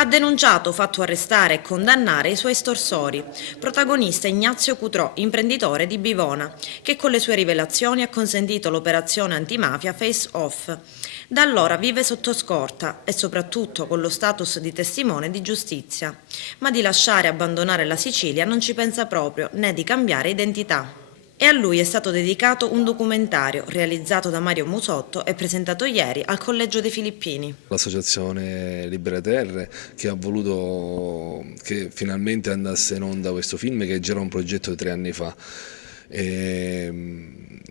Ha denunciato, fatto arrestare e condannare i suoi estorsori. Protagonista Ignazio Cutrò, imprenditore di Bivona, che con le sue rivelazioni ha consentito l'operazione antimafia Face Off. Da allora vive sotto scorta e soprattutto con lo status di testimone di giustizia. Ma di lasciare e abbandonare la Sicilia non ci pensa proprio, né di cambiare identità. E a lui è stato dedicato un documentario realizzato da Mario Musotto e presentato ieri al Collegio dei Filippini. L'associazione Libere Terre che ha voluto che finalmente andasse in onda questo film che già era un progetto di 3 anni fa.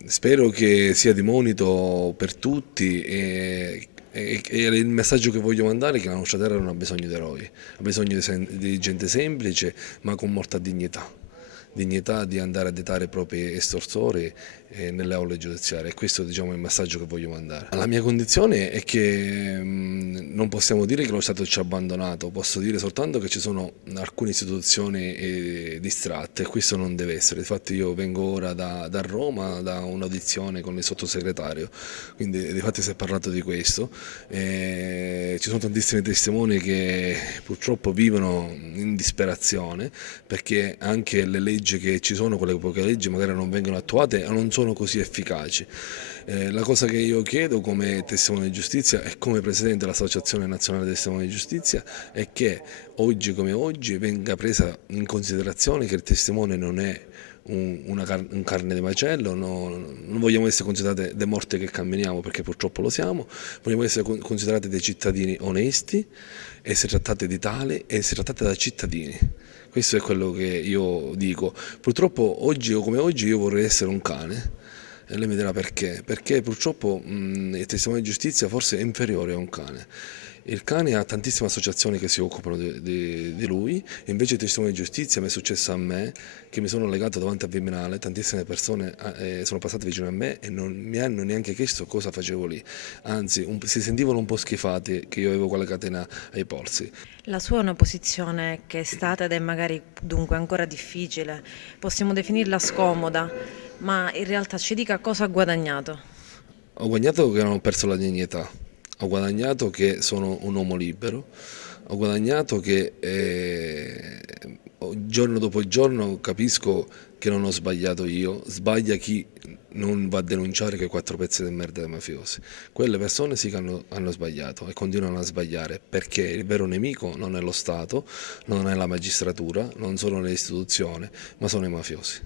Spero che sia di monito per tutti e il messaggio che voglio mandare è che la nostra terra non ha bisogno di eroi, ha bisogno di gente semplice ma con molta dignità di andare a dettare i propri estorsori nelle aule giudiziarie. E questo diciamo, è il messaggio che voglio mandare. La mia condizione è che non possiamo dire che lo Stato ci ha abbandonato, posso dire soltanto che ci sono alcune istituzioni distratte e questo non deve essere. Infatti io vengo ora da Roma, da un'audizione con il sottosegretario, quindi infatti si è parlato di questo. Ci sono tantissimi testimoni che purtroppo vivono in disperazione perché anche le leggi che ci sono, quelle poche leggi magari non vengono attuate o non sono così efficaci. La cosa che io chiedo come testimone di giustizia e come presidente dell'Associazione Nazionale dei Testimoni di Giustizia è che oggi come oggi venga presa in considerazione che il testimone non è un carne di macello, non vogliamo essere considerati dei morti che camminiamo perché purtroppo lo siamo, vogliamo essere considerati dei cittadini onesti, essere trattati di tali e essere trattati da cittadini. Questo è quello che io dico. Purtroppo oggi o come oggi io vorrei essere un cane. E lei mi dirà perché? Perché purtroppo il testimone di giustizia forse è inferiore a un cane. Il cane ha tantissime associazioni che si occupano di lui, e invece il testimone di giustizia mi è successo a me, che mi sono legato davanti al Viminale, tantissime persone sono passate vicino a me e non mi hanno neanche chiesto cosa facevo lì, anzi si sentivano un po' schifati che io avevo quella catena ai polsi. La sua è una posizione che è stata ed è magari dunque ancora difficile, possiamo definirla scomoda, ma in realtà ci dica cosa ha guadagnato. Ho guadagnato che non ho perso la dignità, ho guadagnato che sono un uomo libero, ho guadagnato che giorno dopo giorno capisco che non ho sbagliato io, sbaglia chi non va a denunciare quei 4 pezzi di merda dei mafiosi. Quelle persone sì che hanno sbagliato e continuano a sbagliare perché il vero nemico non è lo Stato, non è la magistratura, non sono le istituzioni, ma sono i mafiosi.